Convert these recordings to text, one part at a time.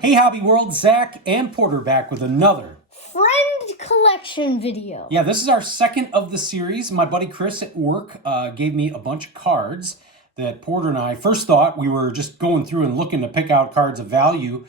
Hey Hobby World, Zach and Porter back with another friend collection video. Yeah, this is our second of the series. My buddy Chris at work gave me a bunch of cards that Porter and I first thought we were just going through and looking to pick out cards of value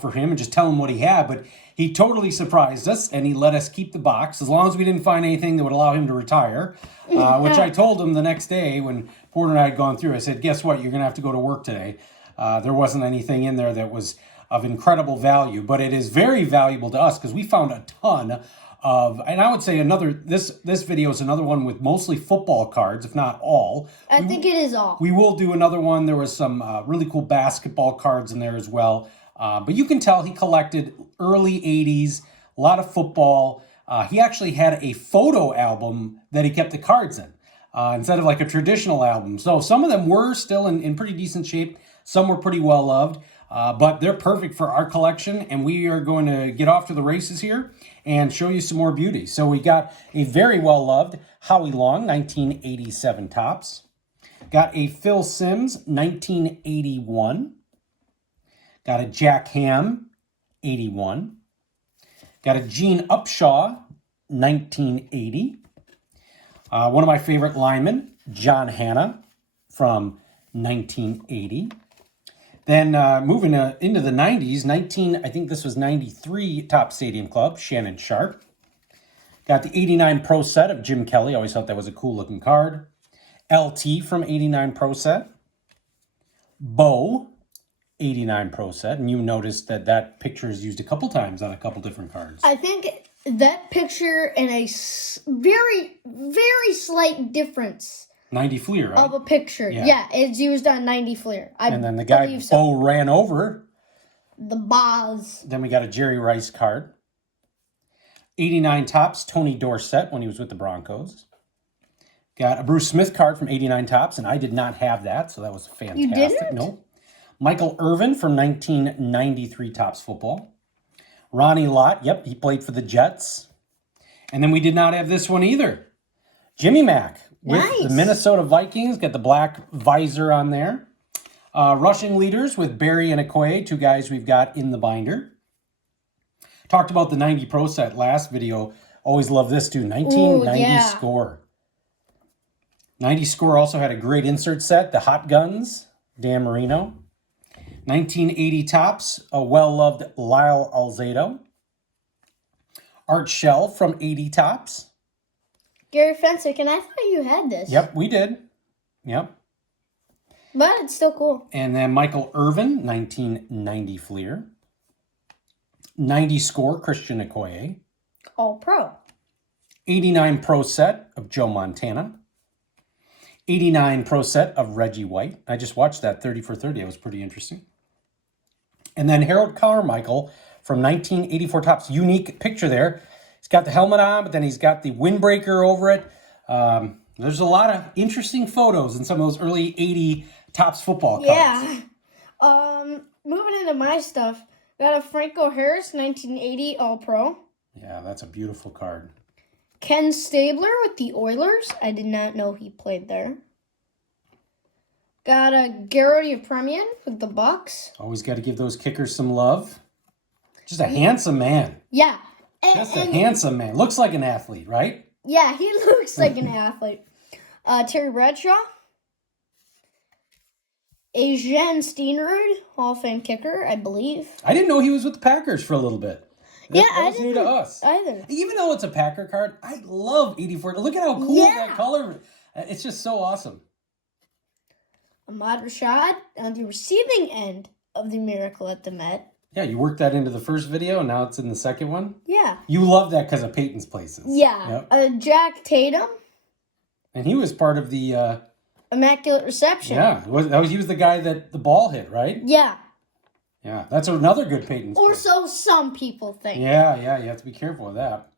for him and just tell him what he had, but he totally surprised us and he let us keep the box as long as we didn't find anything that would allow him to retire, which I told him the next day when Porter and I had gone through. I said, guess what, you're gonna have to go to work today. There wasn't anything in there that was of incredible value, but it is very valuable to us because we found a ton of, and I would say this video is another one with mostly football cards, if not all. I think it is all. We will do another one. There was some really cool basketball cards in there as well. But you can tell he collected early 80s, a lot of football. He actually had a photo album that he kept the cards in instead of like a traditional album. So some of them were still in pretty decent shape. Some were pretty well loved. But they're perfect for our collection, and we are going to get off to the races here and show you some more beauty. So we got a very well-loved Howie Long, 1987 Topps. Got a Phil Simms, 1981. Got a Jack Ham, 81. Got a Gene Upshaw, 1980. One of my favorite linemen, John Hanna, from 1980. Then moving into the 90s, I think this was 93 Topps Stadium Club, Shannon Sharpe. Got the 89 Pro Set of Jim Kelly. Always thought that was a cool looking card. LT from 89 Pro Set. Bo, 89 Pro Set. And you noticed that picture is used a couple times on a couple different cards. I think that picture and a very, very slight difference 90 Fleer, right? of a picture. Yeah, it's used on 90 Fleer. And then the guy Bo ran over. The Boz. Then we got a Jerry Rice card. 89 Topps, Tony Dorsett when he was with the Broncos. Got a Bruce Smith card from 89 Topps, and I did not have that, so that was fantastic. You didn't? No. Michael Irvin from 1993 Topps Football. Ronnie Lott, yep, he played for the Jets. And then we did not have this one either. Jimmy Mack. With the Minnesota Vikings, got the black visor on there. Rushing leaders with Barry and Okoye, two guys we've got in the binder. Talked about the 90 Pro Set last video. Always love this too. 1990 Score. 90 Score also had a great insert set. The Hot Guns, Dan Marino. 1980 Topps, a well-loved Lyle Alzado. Art Shell from 80 Topps. Gary Fensick, and I thought you had this. Yep, we did. Yep. But it's still cool. And then Michael Irvin, 1990 Fleer. 90 Score, Christian Okoye. All Pro. 89 Pro Set of Joe Montana. 89 Pro Set of Reggie White. I just watched that 30 for 30. It was pretty interesting. And then Harold Carmichael from 1984 Topps. Unique picture there. He's got the helmet on, but then he's got the windbreaker over it. There's a lot of interesting photos in some of those early 80 Topps football cards. Yeah. Moving into my stuff, got a Franco Harris 1980 All-Pro. Yeah, that's a beautiful card. Ken Stabler with the Oilers. I did not know he played there. Got a Gary Yepremian with the Bucks. Always got to give those kickers some love. Just a handsome man. Yeah. Just a handsome man. Looks like an athlete, right? Yeah, he looks like an athlete. Terry Bradshaw. Eugene Steenrod, Hall of Fame kicker, I believe. I didn't know he was with the Packers for a little bit. That was new to us. Either. Even though it's a Packer card, I love 84. Look at how cool that color. It's just so awesome. Ahmad Rashad on the receiving end of the Miracle at the Met. Yeah, you worked that into the first video, and now it's in the second one? Yeah. You love that because of Peyton's Places. Yeah. Yep. Jack Tatum. And he was part of the... Immaculate Reception. Yeah. He was the guy that the ball hit, right? Yeah. Yeah, that's another good Peyton's Or Place. so some people think. Yeah, you have to be careful with that.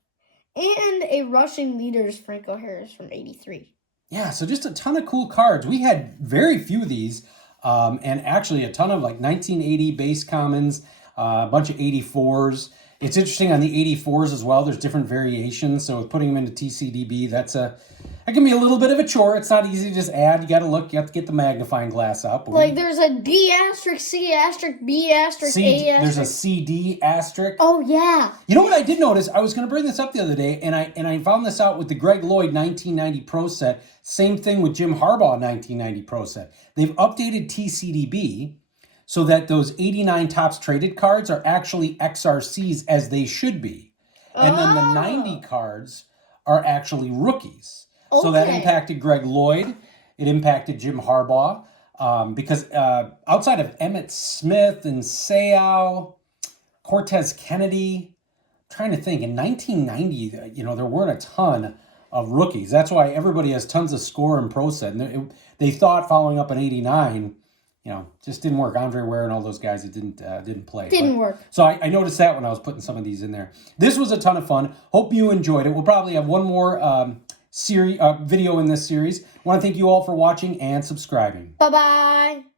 And a rushing leaders, Franco Harris from 83. Yeah, so just a ton of cool cards. We had very few of these, and actually a ton of like 1980 base commons, a bunch of 84s. It's interesting on the 84s as well. There's different variations. So with putting them into TCDB, that's a That can be a little bit of a chore. It's not easy to just add. You got to look. You have to get the magnifying glass up. Like there's a D asterisk, C asterisk, B asterisk, A asterisk. There's a CD asterisk. Oh yeah. You know what I did notice? I was going to bring this up the other day, and I found this out with the Greg Lloyd 1990 Pro set. Same thing with Jim Harbaugh 1990 Pro set. They've updated TCDB so that those 89 tops traded cards are actually XRCs as they should be. And then the 90 cards are actually rookies. So that impacted Greg Lloyd. It impacted Jim Harbaugh because outside of Emmitt Smith and Seau, Cortez Kennedy, I'm trying to think, in 1990, there weren't a ton of rookies. That's why everybody has tons of score in Pro Set. And they thought following up an 89, just didn't work. Andre Ware and all those guys, it didn't play. Didn't work. So I noticed that when I was putting some of these in there. This was a ton of fun. Hope you enjoyed it. We'll probably have one more video in this series. I want to thank you all for watching and subscribing. Bye-bye.